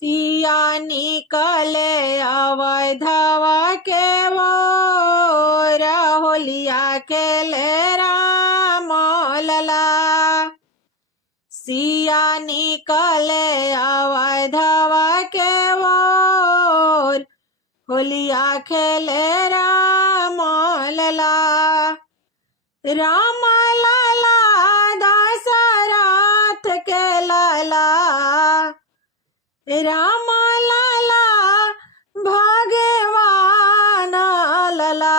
सिया निकले अवधवा के वो होलिया खेले राम लला। सिया निकले अवधवा के वो होलिया खेले राम लला। राम लला दशरथ के लला। राम लला भगवान लला।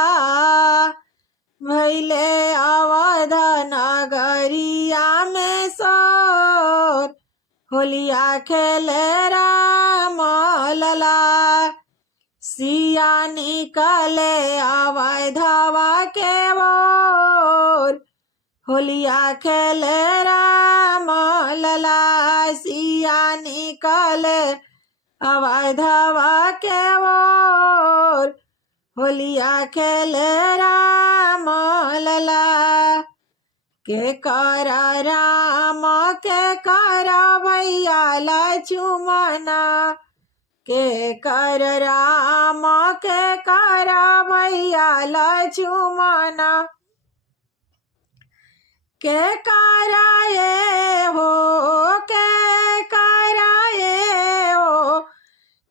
भैले अवध नगरिया में सोर होलिया खेले राम लला। सिया निकले अवधवा के ओर होलिया खेले राम लला। सिया निकले अवधवा के ओर होलिया खेले राम लला। के कर राम के कर भैया लक्ष्मणा। के कर राम के कर भैया लक्ष्मणा। के कराए हो के कराए हो।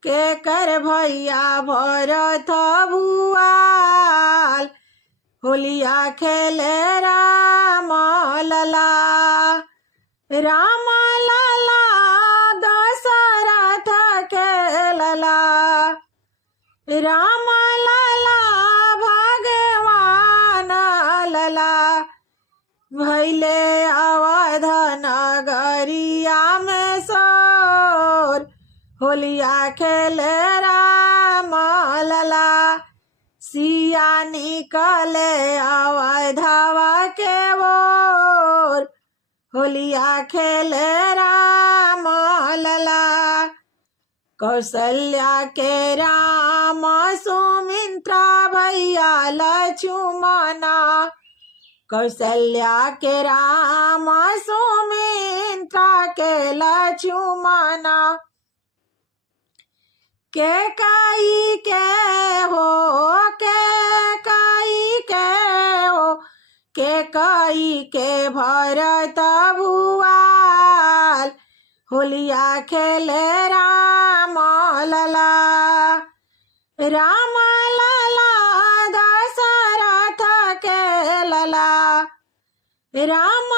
के कर भैया भरत भुआल होलिया खेले राम लला। राम लला दशरथ के लला। राम लला भगवान लला। भैले अवध नगरिया में सोर होलिया खेले राम लला। सिया निकले अवधवा के ओर होलिया खेले राम लला। कौशल्या के राम सुमित्रा भैया लक्ष्मणा। कौशल्या के राम सुमित्रा के लक्ष्मणा। के काई के हो के काई के हो। के काई के भरत भुआल होलिया खेले राम लला। राम लला दशरथ के लला। राम